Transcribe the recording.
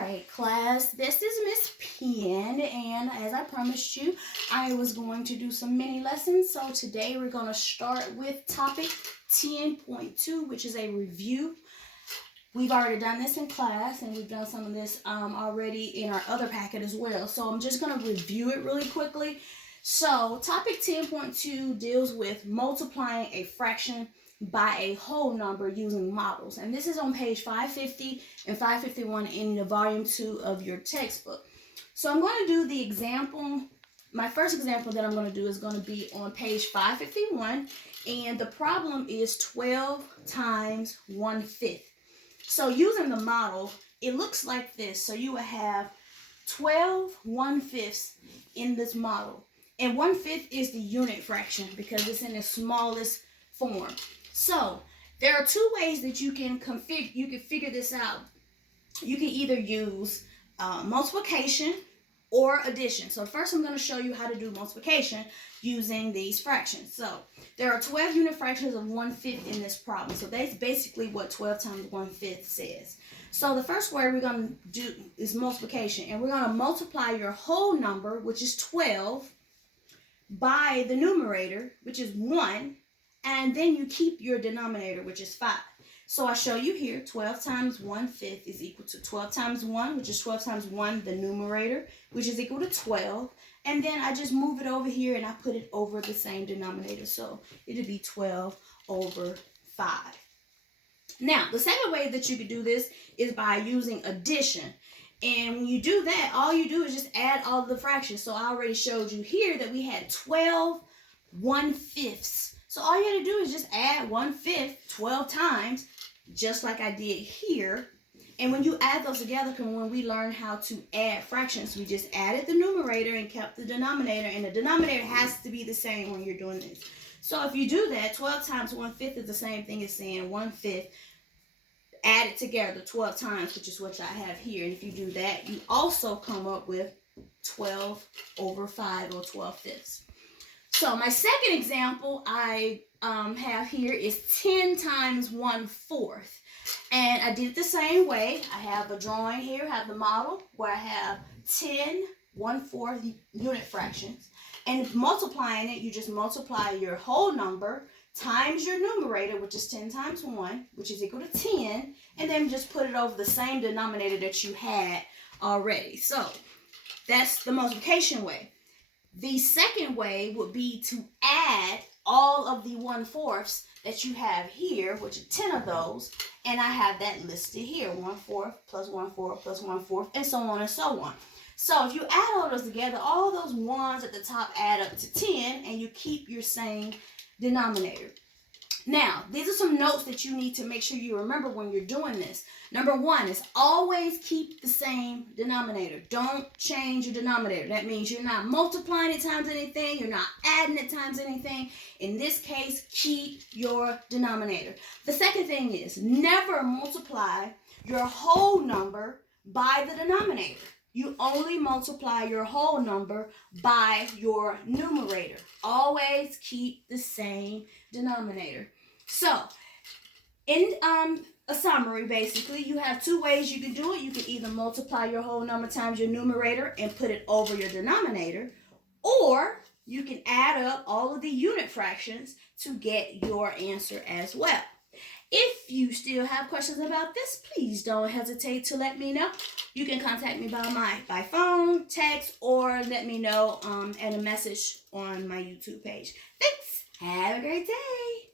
right, class, this is Miss Pen, and as I promised you, I was going to do some mini lessons. So today we're going to start with topic 10.2, which is a review. We've already done this in class, and we've done some of this already in our other packet as well. So I'm just going to review it really quickly. So topic 10.2 deals with multiplying a fraction by a whole number using models. And this is on page 550 and 551 in the volume 2 of your textbook. So I'm going to do the example. My first example that I'm going to do is going to be on page 551. And the problem is 12 times 1/5. So using the model, it looks like this. So you will have 12 1/5 in this model. And 1/5 is the unit fraction because it's in the smallest form. So there are two ways that you can figure this out. You can either use multiplication or addition. So first I'm going to show you how to do multiplication using these fractions. So there are 12 unit fractions of 1/5 in this problem. So that's basically what 12 times 1/5 says. So the first way we're going to do is multiplication. And we're going to multiply your whole number, which is 12, by the numerator, which is 1. And then you keep your denominator, which is 5. So I show you here, 12 times 1/5 is equal to 12 times 1, which is 12 times 1, the numerator, which is equal to 12. And then I just move it over here and I put it over the same denominator. So it'll be 12 over 5. Now, the second way that you could do this is by using addition. And when you do that, all you do is just add all the fractions. So I already showed you here that we had 12 1/5. So all you have to do is just add 1/5 12 times, just like I did here. And when you add those together, when we learn how to add fractions, we just added the numerator and kept the denominator. And the denominator has to be the same when you're doing this. So if you do that, 12 times 1/5 is the same thing as saying 1/5 added together 12 times, which is what I have here. And if you do that, you also come up with 12 over 5 or 12/5. So my second example I have here is 10 times 1/4. And I did it the same way. I have a drawing here, I have the model where I have 10 1/4 unit fractions. And multiplying it, you just multiply your whole number times your numerator, which is 10 times 1, which is equal to 10. And then just put it over the same denominator that you had already. So that's the multiplication way. The second way would be to add all of the 1/4 that you have here, which are 10 of those, and I have that listed here, 1/4 plus 1/4 plus 1/4, and so on and so on. So if you add all those together, all those ones at the top add up to 10, and you keep your same denominator. Now, these are some notes that you need to make sure you remember when you're doing this. Number one is always keep the same denominator. Don't change your denominator. That means you're not multiplying it times anything. You're not adding it times anything. In this case, keep your denominator. The second thing is never multiply your whole number by the denominator. You only multiply your whole number by your numerator. Always keep the same denominator. So, in a summary, basically, you have two ways you can do it. You can either multiply your whole number times your numerator and put it over your denominator, or you can add up all of the unit fractions to get your answer as well. If you still have questions about this, please don't hesitate to let me know. You can contact me by phone, text, or let me know in a message on my YouTube page. Thanks. Have a great day.